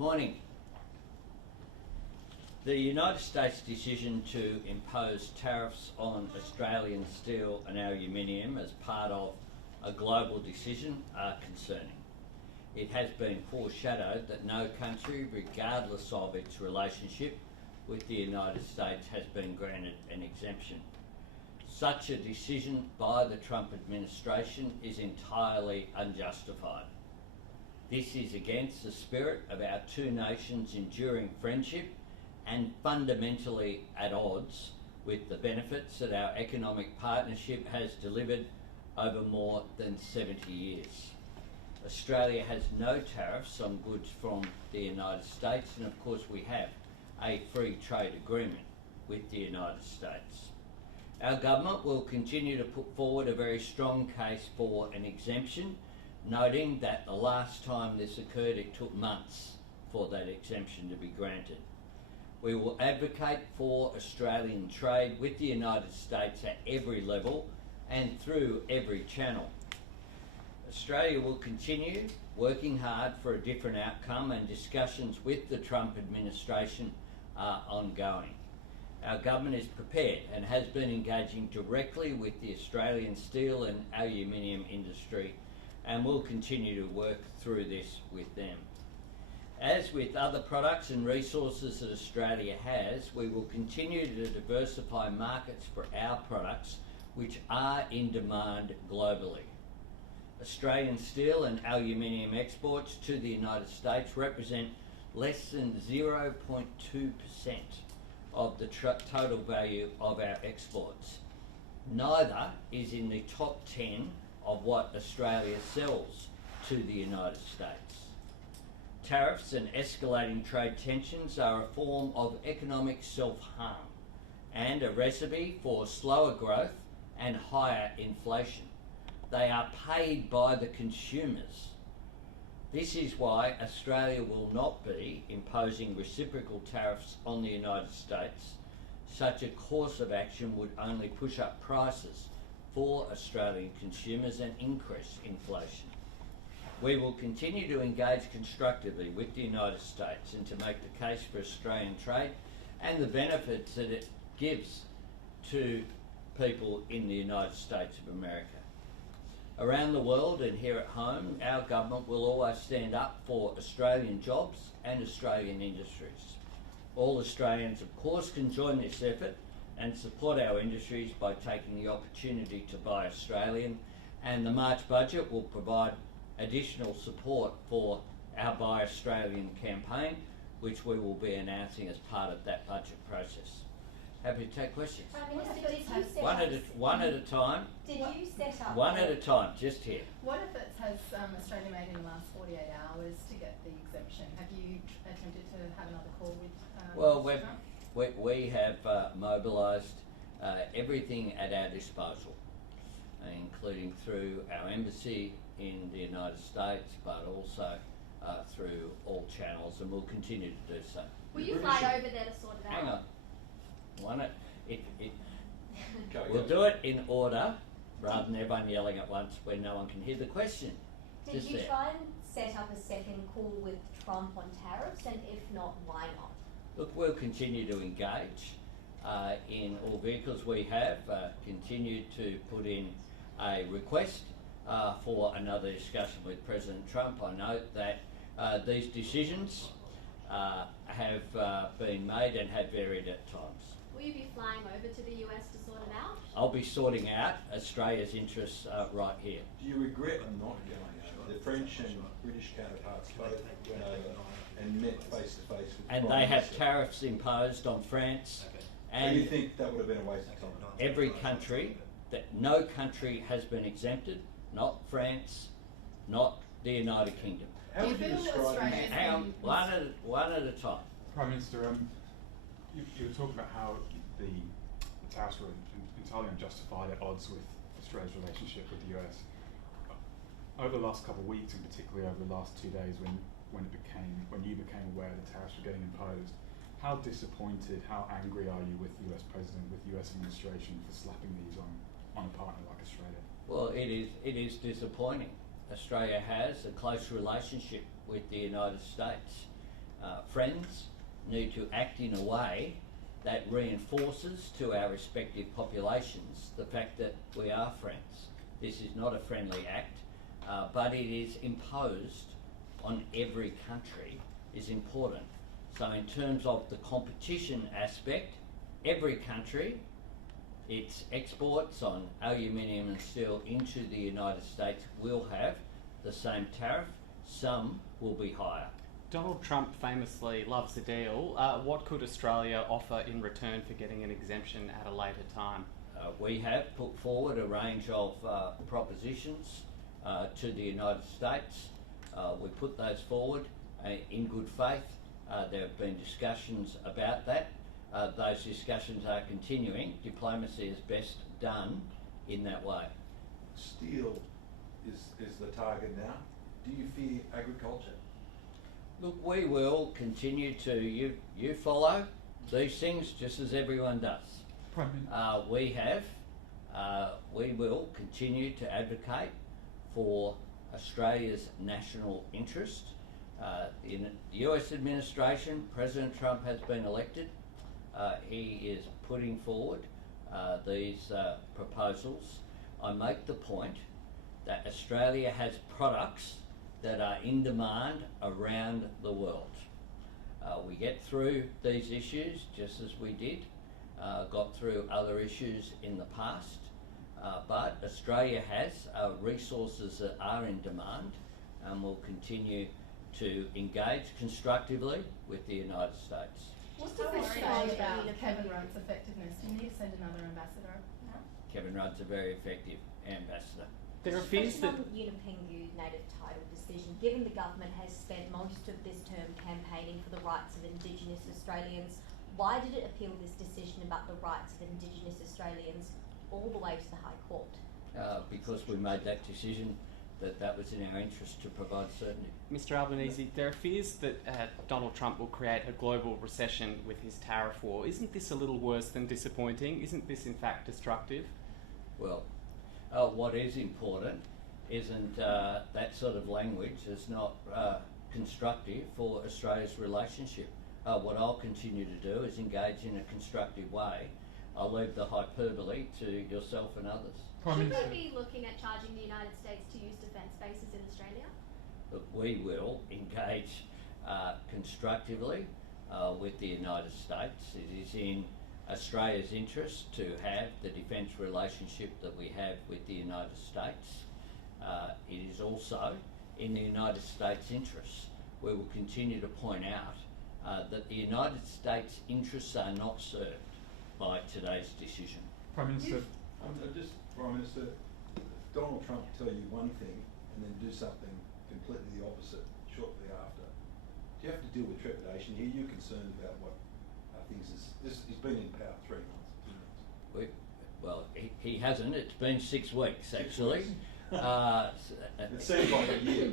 Morning. The United States' decision to impose tariffs on Australian steel and aluminium as part of a global decision are concerning. It has been foreshadowed that no country, regardless of its relationship with the United States, has been granted an exemption. Such a decision by the Trump administration is entirely unjustified. This is against the spirit of our two nations' enduring friendship and fundamentally at odds with the benefits that our economic partnership has delivered over more than 70 years. Australia has no tariffs on goods from the United States, and of course we have a free trade agreement with the United States. Our government will continue to put forward a very strong case for an exemption, noting that the last time this occurred it took months for that exemption to be granted. We will advocate for Australian trade with the United States at every level and through every channel. Australia will continue working hard for a different outcome, and discussions with the Trump administration are ongoing. Our government is prepared and has been engaging directly with the Australian steel and aluminium industry, and will continue to work through this with them. As with other products and resources that Australia has, we will continue to diversify markets for our products which are in demand globally. Australian steel and aluminium exports to the United States represent less than 0.2% of the total value of our exports. Neither is in the top 10 of what Australia sells to the United States. Tariffs and escalating trade tensions are a form of economic self-harm and a recipe for slower growth and higher inflation. They are paid by the consumers. This is why Australia will not be imposing reciprocal tariffs on the United States. Such a course of action would only push up prices for Australian consumers and increase inflation. We will continue to engage constructively with the United States and to make the case for Australian trade and the benefits that it gives to people in the United States of America. Around the world and here at home, our government will always stand up for Australian jobs and Australian industries. All Australians, of course, can join this effort and support our industries by taking the opportunity to buy Australian, and the March budget will provide additional support for our Buy Australian campaign, which we will be announcing as part of that budget process. Happy to take questions. One at a time. Did you set up? One at a time, just here. What efforts has Australia made in the last 48 hours to get the exemption? Have you attempted to have another call with Well, we have mobilised everything at our disposal, including through our embassy in the United States, but also through all channels, and we'll continue to do so. Will you fly over there to sort it out? Hang on. We'll do it in order, rather than everyone yelling at once when no one can hear the question. Did you try and set up a second call with Trump on tariffs, and if not, why not? Look, we'll continue to engage in all vehicles. We have continued to put in a request for another discussion with President Trump. I note that these decisions have been made and have varied at times. Will you be flying over to the US to sort it out? I'll be sorting out Australia's interests right here. Do you regret not going over? The French and British counterparts both went over and met face to face with and they have tariffs imposed on France. And do you think that would have been a waste of time? Every country, that no country has been exempted, not France, not the United Kingdom. How would you describe it? Hang on, one at a time. Prime Minister, you were talking about how the tariffs were entirely unjustified at odds with Australia's relationship with the US. Over the last couple of weeks, and particularly over the last 2 days when you became aware the tariffs were getting imposed, how disappointed, how angry are you with the US President, with the US administration for slapping these on a partner like Australia? Well, it is disappointing. Australia has a close relationship with the United States. friends need to act in a way that reinforces to our respective populations the fact that we are friends. This is not a friendly act, but it is imposed on every country, is important. So in terms of the competition aspect, every country, its exports on aluminium and steel into the United States will have the same tariff. Some will be higher. Donald Trump famously loves a deal. What could Australia offer in return for getting an exemption at a later time? We have put forward a range of propositions to the United States. We put those forward in good faith. There have been discussions about that. Those discussions are continuing. Diplomacy is best done in that way. Steel is the target now. Do you fear agriculture? Look, we will continue to, you follow these things just as everyone does. We will continue to advocate for Australia's national interest. In the US administration, President Trump has been elected. He is putting forward these proposals. I make the point that Australia has products that are in demand around the world. We get through these issues just as we did, got through other issues in the past, but Australia has resources that are in demand and will continue to engage constructively with the United States. What's the say about Kevin Rudd's effectiveness? Do you need to send another ambassador now? Kevin Rudd's a very effective ambassador. There are fears that... On Yunupingu native title decision, given the government has spent most of this term campaigning for the rights of Indigenous Australians, why did it appeal this decision about the rights of Indigenous Australians all the way to the High Court? Because we made that decision that was in our interest to provide certainty. Mr Albanese, there are fears that Donald Trump will create a global recession with his tariff war. Isn't this a little worse than disappointing? Isn't this in fact destructive? Well, what is important isn't that sort of language is not constructive for Australia's relationship. What I'll continue to do is engage in a constructive way. I'll leave the hyperbole to yourself and others. Should we be looking at charging the United States to use defence bases in Australia? Look, we will engage constructively with the United States. It is in Australia's interest to have the defence relationship that we have with the United States. It is also in the United States' interests. We will continue to point out that the United States' interests are not served by today's decision. Prime Minister. Prime Minister, Donald Trump tell you one thing and then do something completely the opposite shortly after. Do you have to deal with trepidation here? You're concerned about what things is. He's been in power 3 months, 2 months. He hasn't. It's been 6 weeks actually. It seems like a year.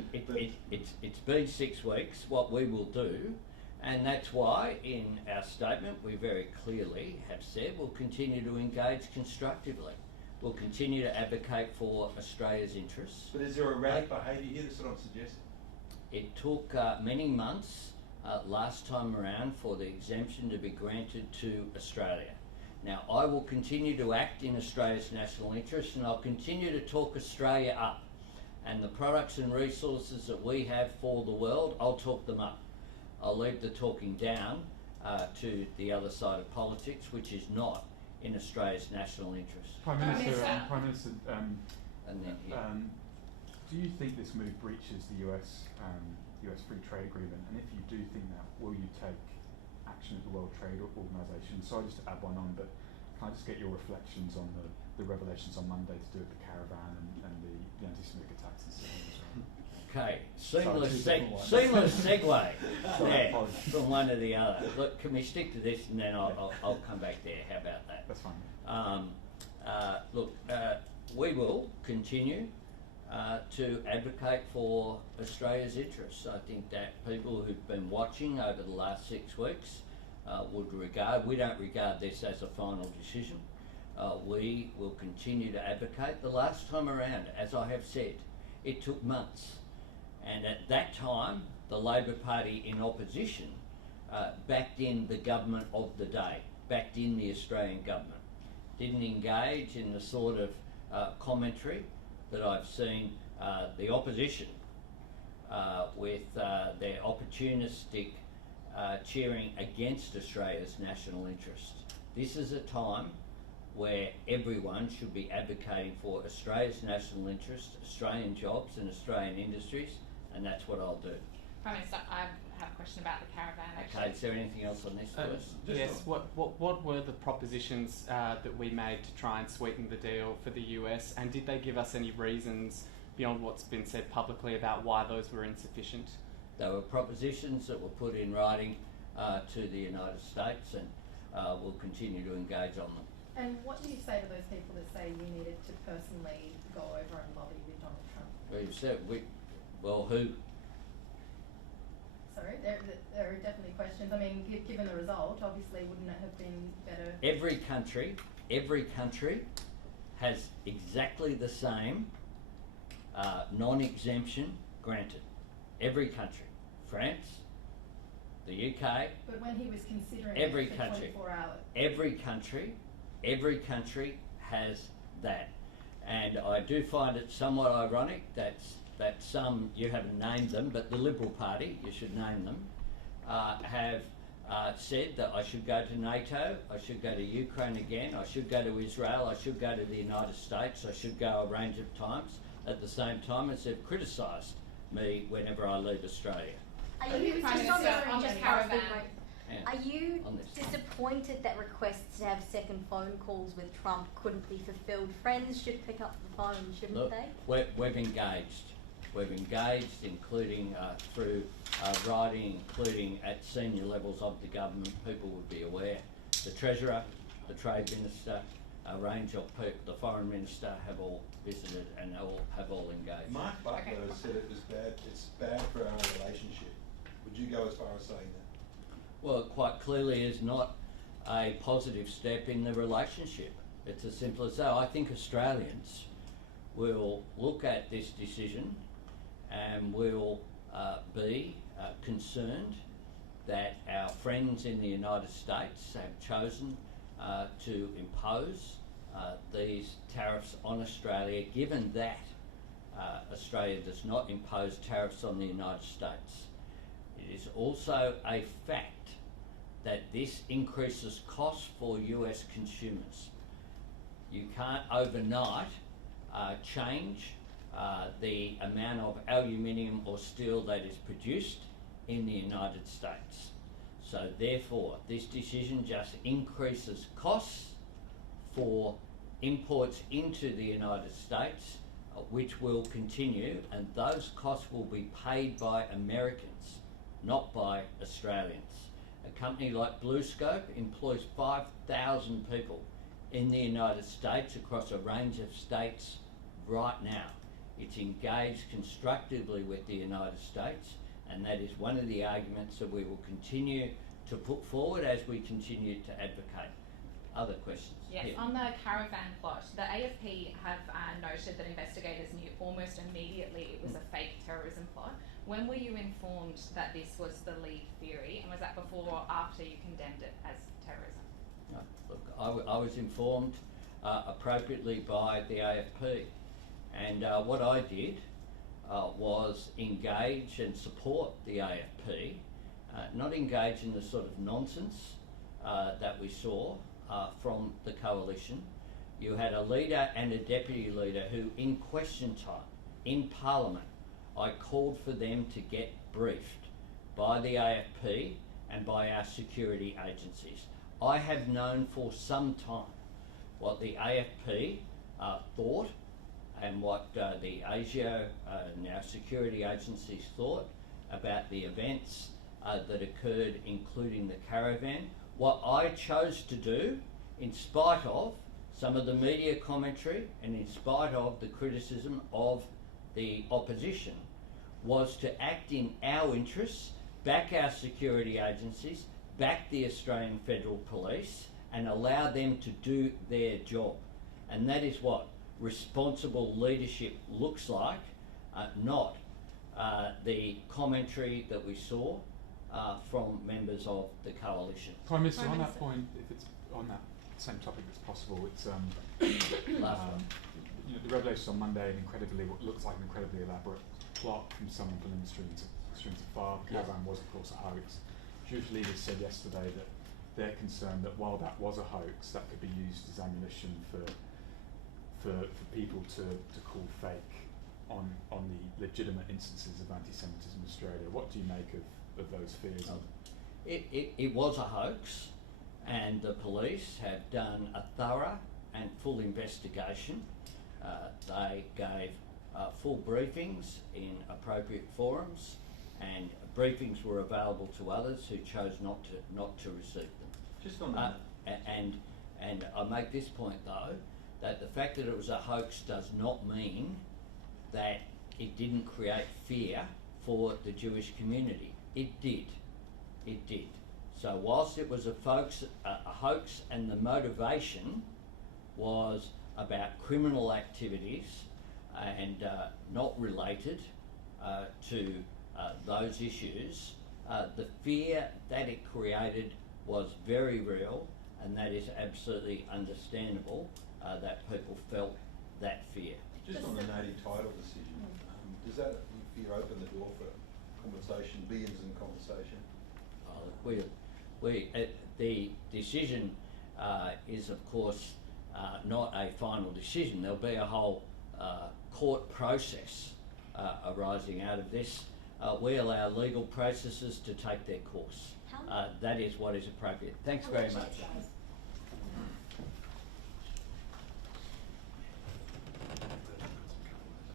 It's been 6 weeks. What we will do, and that's why in our statement we very clearly have said we'll continue to engage constructively. We'll continue to advocate for Australia's interests. But is there erratic behaviour here? That's what I'm suggesting. It took many months last time around for the exemption to be granted to Australia. Now, I will continue to act in Australia's national interest and I'll continue to talk Australia up. And the products and resources that we have for the world, I'll talk them up. I'll leave the talking down to the other side of politics, which is not in Australia's national interest. Prime Minister, And then here. do you think this move breaches the US Free Trade Agreement? And if you do think that, will you take action at the World Trade Organization? Sorry just to add one on, but can I just get your reflections on the revelations on Monday to do with the Caravan and the anti-Semitic attacks and so on as well? Okay, seamless segue Sorry, from one to the other. Look, can we stick to this and then I'll come back there? How about that? That's fine. We will continue to advocate for Australia's interests. I think that people who've been watching over the last 6 weeks would regard, we don't regard this as a final decision. We will continue to advocate. The last time around, as I have said, it took months. And at that time, the Labor Party in opposition backed in the government of the day, backed in the Australian government, didn't engage in the sort of commentary that I've seen the opposition with their opportunistic cheering against Australia's national interest. This is a time where everyone should be advocating for Australia's national interest, Australian jobs and Australian industries, and that's what I'll do. Prime Minister, I have a question about the Caravan actually. Okay, is there anything else on this first? Yes, what were the propositions that we made to try and sweeten the deal for the US, and did they give us any reasons beyond what's been said publicly about why those were insufficient? There were propositions that were put in writing to the United States, and we'll continue to engage on them. And what do you say to those people that say you needed to personally go over and lobby with Donald Trump? We've said, who? Sorry, there are definitely questions. I mean, given the result, obviously, wouldn't it have been better? Every country has exactly the same non-exemption granted. Every country. France, the UK. But when he was considering every it for country, 24 hours. Every country has that. And I do find it somewhat ironic that some, you haven't named them, but the Liberal Party, you should name them, have said that I should go to NATO, I should go to Ukraine again, I should go to Israel, I should go to the United States, I should go a range of times, at the same time as they've criticised me whenever I leave Australia. Are you Prime just on Minister, this on just the last thing, Caravan. right? Yeah, Are you on this. disappointed that requests to have second phone calls with Trump couldn't be fulfilled? Friends should pick up the phone, shouldn't Look, they? we've engaged. We've engaged, including through writing, including at senior levels of the government. People would be aware. The Treasurer, the Trade Minister, a range of people, the Foreign Minister have all visited and have all engaged. Mark Butler said it was bad. It's bad for our relationship. Would you go as far as saying that? Well, it quite clearly is not a positive step in the relationship. It's as simple as that. I think Australians will look at this decision and will be concerned that our friends in the United States have chosen to impose these tariffs on Australia, given that Australia does not impose tariffs on the United States. It is also a fact that this increases costs for US consumers. You can't overnight change the amount of aluminium or steel that is produced in the United States. So therefore, this decision just increases costs for imports into the United States, which will continue, and those costs will be paid by Americans, not by Australians. A company like BlueScope employs 5,000 people in the United States across a range of states right now. It's engaged constructively with the United States, and that is one of the arguments that we will continue to put forward as we continue to advocate. Other questions? Yes, Yeah. on the Caravan plot, the AFP have noted that investigators knew almost immediately it was a fake terrorism plot. When were you informed that this was the lead theory, and was that before or after you condemned it as terrorism? No, look, I was informed appropriately by the AFP, and what I did was engage and support the AFP, not engage in the sort of nonsense that we saw from the coalition. You had a leader and a deputy leader who, in question time, in Parliament, I called for them to get briefed by the AFP and by our security agencies. I have known for some time what the AFP thought and what the ASIO and our security agencies thought about the events that occurred, including the Caravan. What I chose to do, in spite of some of the media commentary and in spite of the criticism of the opposition, was to act in our interests, back our security agencies, back the Australian Federal Police, and allow them to do their job. And that is what responsible leadership looks like, not the commentary that we saw from members of the coalition. Prime Minister, Prime on Minister. that point, if it's on that same topic as possible, it's Last one. you know, the revelations on Monday, what looks like an incredibly elaborate plot from someone pulling the strings afar. Yes. Caravan was, of course, a hoax. Jewish leaders said yesterday that they're concerned that while that was a hoax, that could be used as ammunition for people to call fake on the legitimate instances of anti-Semitism in Australia. What do you make of those fears? It was a hoax, and the police have done a thorough and full investigation. They gave full briefings in appropriate forums, and briefings were available to others who chose not to receive them. Just on that. And I make this point though, that the fact that it was a hoax does not mean that it didn't create fear for the Jewish community. It did. So whilst it was a hoax and the motivation was about criminal activities and not related to those issues, the fear that it created was very real, and that is absolutely understandable that people felt that fear. Just on the native title decision, does that, you fear, open the door for conversation, billions in conversation? The decision is of course not a final decision. There'll be a whole court process arising out of this. We allow legal processes to take their course. That is what is appropriate. Thanks very much.